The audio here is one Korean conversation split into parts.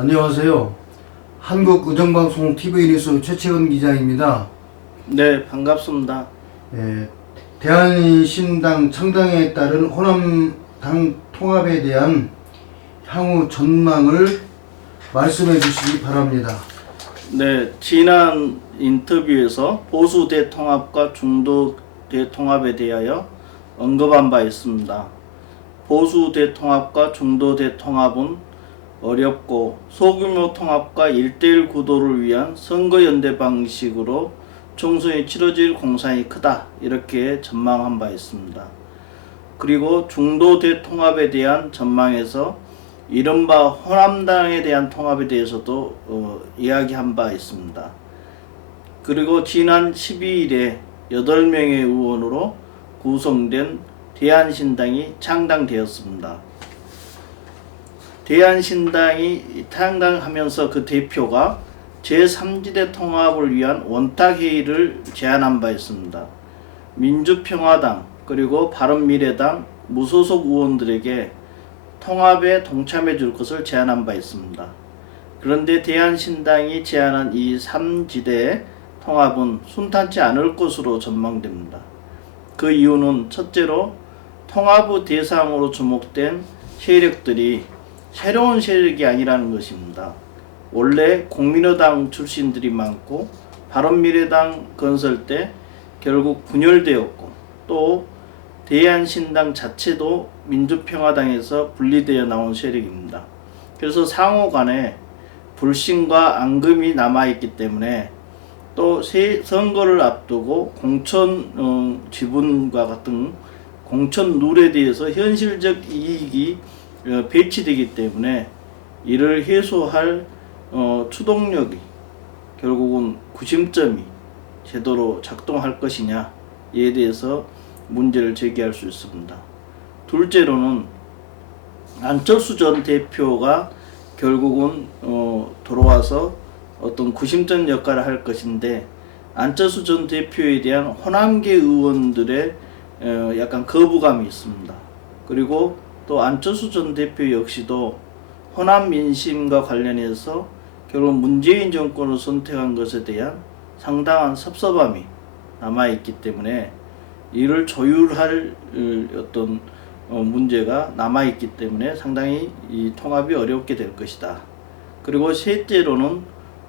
안녕하세요. 한국의정방송 TV뉴스 최채근 기자입니다. 네, 반갑습니다. 예, 대한신당 창당에 따른 호남당 통합에 대한 향후 전망을 말씀해 주시기 바랍니다. 네, 지난 인터뷰에서 보수 대통합과 중도 대통합에 대하여 언급한 바 있습니다. 보수 대통합과 중도 대통합은 어렵고 소규모 통합과 1대1 구도를 위한 선거연대 방식으로 총선이 치러질 공산이 크다, 이렇게 전망한 바 있습니다. 그리고 중도 대통합에 대한 전망에서 이른바 호남당에 대한 통합에 대해서도 이야기한 바 있습니다. 그리고 지난 12일에 8명의 의원으로 구성된 대한신당이 창당되었습니다. 대한신당이 창당하면서 그 대표가 제3지대 통합을 위한 원탁회의를 제안한 바 있습니다. 민주평화당 그리고 바른미래당 무소속 의원들에게 통합에 동참해 줄 것을 제안한 바 있습니다. 그런데 대한신당이 제안한 이 3지대 통합은 순탄치 않을 것으로 전망됩니다. 그 이유는 첫째로 통합의 대상으로 주목된 세력들이 새로운 세력이 아니라는 것입니다. 원래 국민의당 출신들이 많고 바른미래당 건설 때 결국 분열되었고, 또 대한신당 자체도 민주평화당에서 분리되어 나온 세력입니다. 그래서 상호 간에 불신과 앙금이 남아있기 때문에, 또 선거를 앞두고 공천 지분과 같은 공천 룰에 대해서 현실적 이익이 배치되기 때문에 이를 해소할 추동력이, 결국은 구심점이 제대로 작동할 것이냐에 대해서 문제를 제기할 수 있습니다. 둘째로는 안철수 전 대표가 결국은 들어와서 어떤 구심점 역할을 할 것인데, 안철수 전 대표에 대한 호남계 의원들의 약간 거부감이 있습니다. 그리고 또 안철수 전 대표 역시도 호남 민심과 관련해서 결국 문재인 정권을 선택한 것에 대한 상당한 섭섭함이 남아있기 때문에 이를 조율할 어떤 문제가 남아있기 때문에 상당히 이 통합이 어렵게 될 것이다. 그리고 셋째로는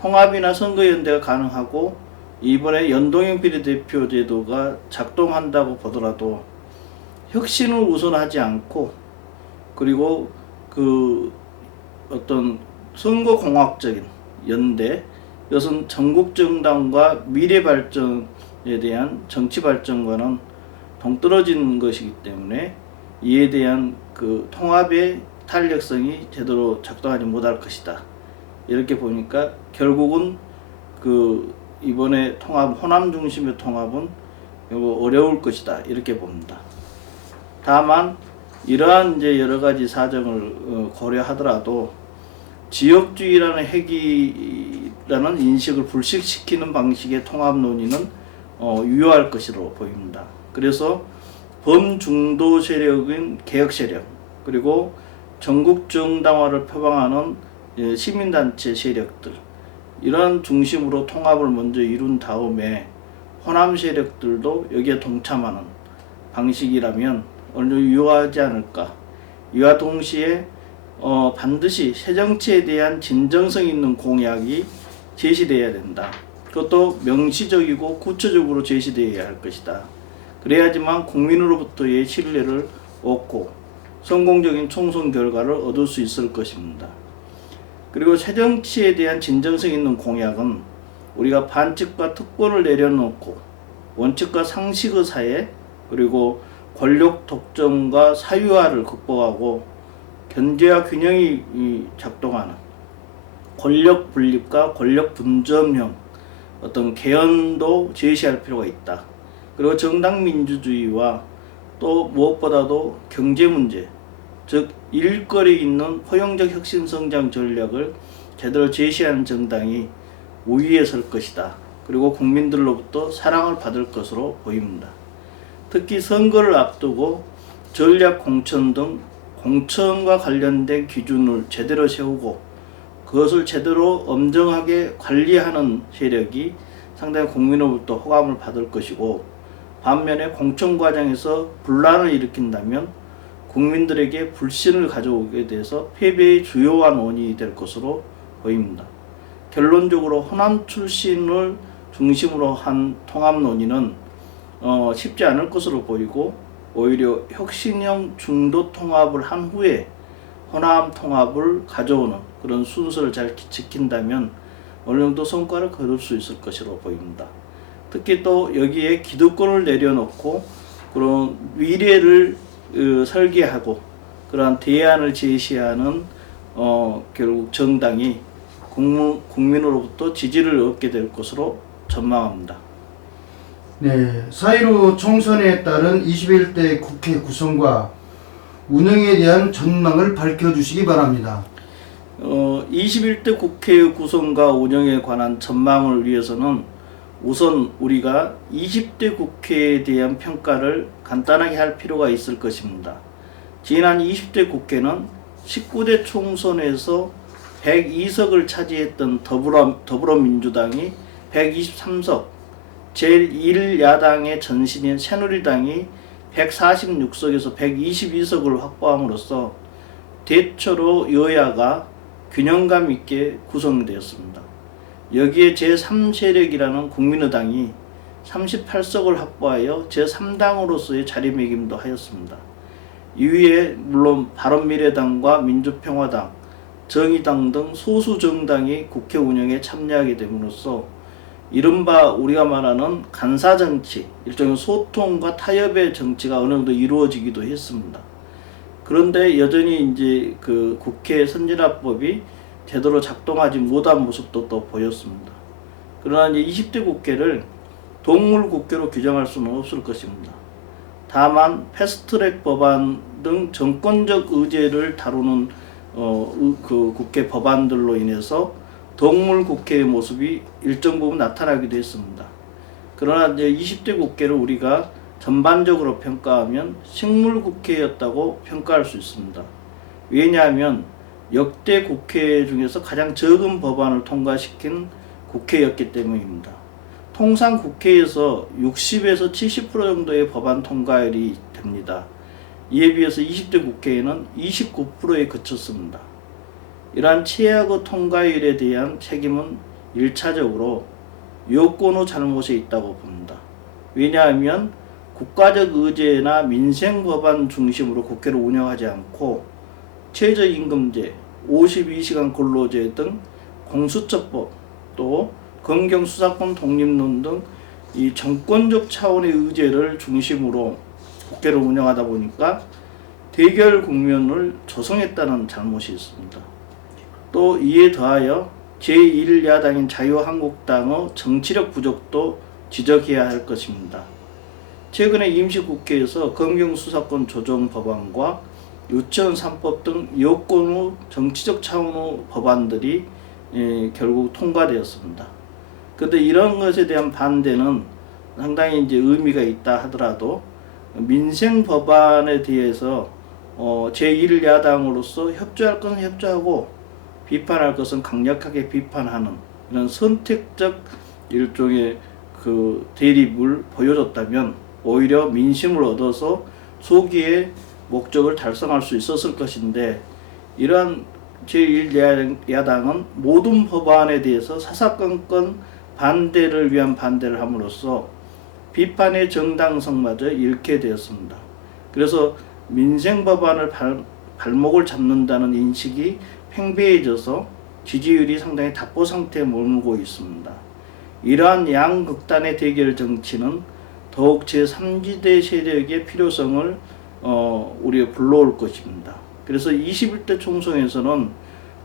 통합이나 선거연대가 가능하고 이번에 연동형 비례대표 제도가 작동한다고 보더라도 혁신을 우선하지 않고, 그리고 그 어떤 선거공학적인 연대, 이것은 전국정당과 미래발전에 대한 정치발전과는 동떨어진 것이기 때문에 이에 대한 그 통합의 탄력성이 제대로 작동하지 못할 것이다. 이렇게 보니까 결국은 그 이번에 통합, 호남 중심의 통합은 어려울 것이다, 이렇게 봅니다. 다만 이러한 이제 여러 가지 사정을 고려하더라도 지역주의라는 핵이라는 인식을 불식시키는 방식의 통합 논의는 유효할 것으로 보입니다. 그래서 범중도 세력인 개혁 세력, 그리고 전국 정당화를 표방하는 시민단체 세력들, 이러한 중심으로 통합을 먼저 이룬 다음에 호남 세력들도 여기에 동참하는 방식이라면 어느 정도 유효하지 않을까. 이와 동시에 반드시 새정치에 대한 진정성 있는 공약이 제시되어야 된다. 그것도 명시적이고 구체적으로 제시되어야 할 것이다. 그래야지만 국민으로부터의 신뢰를 얻고 성공적인 총선 결과를 얻을 수 있을 것입니다. 그리고 새정치에 대한 진정성 있는 공약은 우리가 반칙과 특권을 내려놓고 원칙과 상식의 사회, 그리고 권력 독점과 사유화를 극복하고 견제와 균형이 작동하는 권력 분립과 권력 분점형 어떤 개헌도 제시할 필요가 있다. 그리고 정당 민주주의와 또 무엇보다도 경제 문제, 즉 일거리 있는 포용적 혁신 성장 전략을 제대로 제시하는 정당이 우위에 설 것이다. 그리고 국민들로부터 사랑을 받을 것으로 보입니다. 특히 선거를 앞두고 전략 공천 등 공천과 관련된 기준을 제대로 세우고, 그것을 제대로 엄정하게 관리하는 세력이 상당히 국민으로부터 호감을 받을 것이고, 반면에 공천 과정에서 분란을 일으킨다면 국민들에게 불신을 가져오게 돼서 패배의 주요한 원인이 될 것으로 보입니다. 결론적으로 호남 출신을 중심으로 한 통합 논의는 쉽지 않을 것으로 보이고, 오히려 혁신형 중도 통합을 한 후에 호남 통합을 가져오는 그런 순서를 잘 지킨다면 어느 정도 성과를 거둘 수 있을 것으로 보입니다. 특히 또 여기에 기득권을 내려놓고 그런 미래를 설계하고 그러한 대안을 제시하는 결국 정당이 국민으로부터 지지를 얻게 될 것으로 전망합니다. 네, 4.15 총선에 따른 21대 국회 구성과 운영에 대한 전망을 밝혀주시기 바랍니다. 21대 국회 구성과 운영에 관한 전망을 위해서는 우선 우리가 20대 국회에 대한 평가를 간단하게 할 필요가 있을 것입니다. 지난 20대 국회는 19대 총선에서 102석을 차지했던 더불어민주당이 123석, 제1야당의 전신인 새누리당이 146석에서 122석을 확보함으로써 대체로 여야가 균형감 있게 구성되었습니다. 여기에 제3세력이라는 국민의당이 38석을 확보하여 제3당으로서의 자리매김도 하였습니다. 이후에 물론 바른미래당과 민주평화당, 정의당 등 소수 정당이 국회 운영에 참여하게 됨으로써 이른바 우리가 말하는 간사정치, 일종의 소통과 타협의 정치가 어느 정도 이루어지기도 했습니다. 그런데 여전히 이제 그 국회 선진화법이 제대로 작동하지 못한 모습도 또 보였습니다. 그러나 이제 20대 국회를 동물 국회로 규정할 수는 없을 것입니다. 다만 패스트트랙 법안 등 정권적 의제를 다루는 그 국회 법안들로 인해서 동물 국회의 모습이 일정 부분 나타나기도 했습니다. 그러나 이제 20대 국회를 우리가 전반적으로 평가하면 식물 국회였다고 평가할 수 있습니다. 왜냐하면 역대 국회 중에서 가장 적은 법안을 통과시킨 국회였기 때문입니다. 통상 국회에서 60에서 70% 정도의 법안 통과율이 됩니다. 이에 비해서 20대 국회에는 29%에 그쳤습니다. 이러한 최악의 통과율에 대한 책임은 1차적으로 여권의 잘못에 있다고 봅니다. 왜냐하면 국가적 의제나 민생 법안 중심으로 국회를 운영하지 않고 최저임금제, 52시간 근로제 등 공수처법, 또 검경수사권 독립론 등 이 정권적 차원의 의제를 중심으로 국회를 운영하다 보니까 대결 국면을 조성했다는 잘못이 있습니다. 또 이에 더하여 제1야당인 자유한국당의 정치력 부족도 지적해야 할 것입니다. 최근에 임시국회에서 검경수사권 조정 법안과 유치원 3법 등 여권의 정치적 차원의 법안들이 결국 통과되었습니다. 그런데 이런 것에 대한 반대는 상당히 이제 의미가 있다 하더라도 민생 법안에 대해서 제1야당으로서 협조할 것은 협조하고 비판할 것은 강력하게 비판하는 이런 선택적 일종의 그 대립을 보여줬다면 오히려 민심을 얻어서 소기에 목적을 달성할 수 있었을 것인데, 이러한 제1야당은 모든 법안에 대해서 사사건건 반대를 위한 반대를 함으로써 비판의 정당성마저 잃게 되었습니다. 그래서 민생 법안을 발목을 잡는다는 인식이 팽배해져서 지지율이 상당히 답보 상태에 머물고 있습니다. 이러한 양극단의 대결 정치는 더욱 제3지대 세력의 필요성을 우리가 불러올 것입니다. 그래서 21대 총선에서는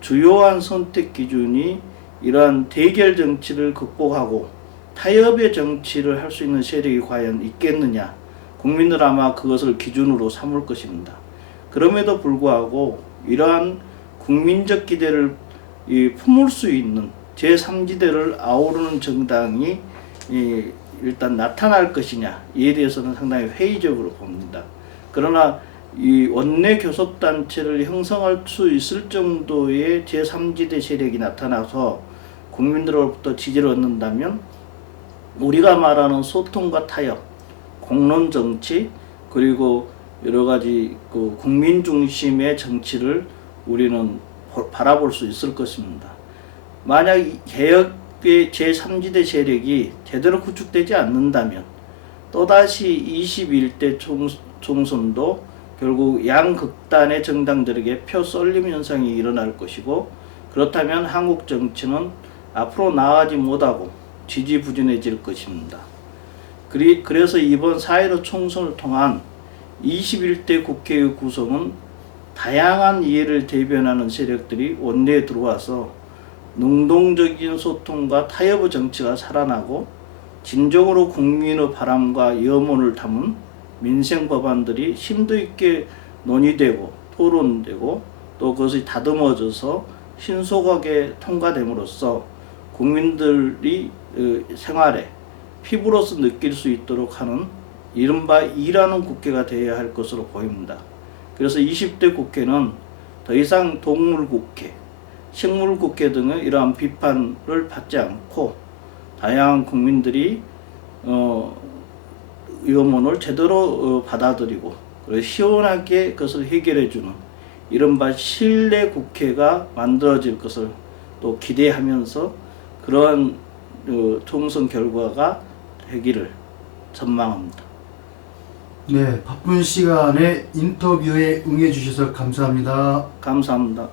주요한 선택 기준이 이러한 대결 정치를 극복하고 타협의 정치를 할 수 있는 세력이 과연 있겠느냐, 국민들 아마 그것을 기준으로 삼을 것입니다. 그럼에도 불구하고 이러한 국민적 기대를 품을 수 있는 제3지대를 아우르는 정당이 일단 나타날 것이냐, 이에 대해서는 상당히 회의적으로 봅니다. 그러나 이 원내 교섭단체를 형성할 수 있을 정도의 제3지대 세력이 나타나서 국민들로부터 지지를 얻는다면 우리가 말하는 소통과 타협, 공론 정치, 그리고 여러 가지 그 국민 중심의 정치를 우리는 바라볼 수 있을 것입니다. 만약 이 개혁의 제3지대 세력이 제대로 구축되지 않는다면 또다시 21대 총선도 결국 양극단의 정당들에게 표 쏠림 현상이 일어날 것이고, 그렇다면 한국 정치는 앞으로 나아가지 못하고 지지부진해질 것입니다. 그래서 이번 4.15 총선을 통한 21대 국회의 구성은 다양한 이해를 대변하는 세력들이 원내에 들어와서 능동적인 소통과 타협의 정치가 살아나고 진정으로 국민의 바람과 염원을 담은 민생 법안들이 심도 있게 논의되고 토론되고 또 그것이 다듬어져서 신속하게 통과됨으로써 국민들이 생활에 피부로서 느낄 수 있도록 하는 이른바 일하는 국회가 되어야 할 것으로 보입니다. 그래서 20대 국회는 더 이상 동물국회, 식물국회 등의 이러한 비판을 받지 않고 다양한 국민들이 염원을 제대로 받아들이고 그리고 시원하게 그것을 해결해주는 이른바 신뢰 국회가 만들어질 것을 또 기대하면서 그러한 총선 결과가 되기를 전망합니다. 네, 바쁜 시간에 인터뷰에 응해 주셔서 감사합니다. 감사합니다.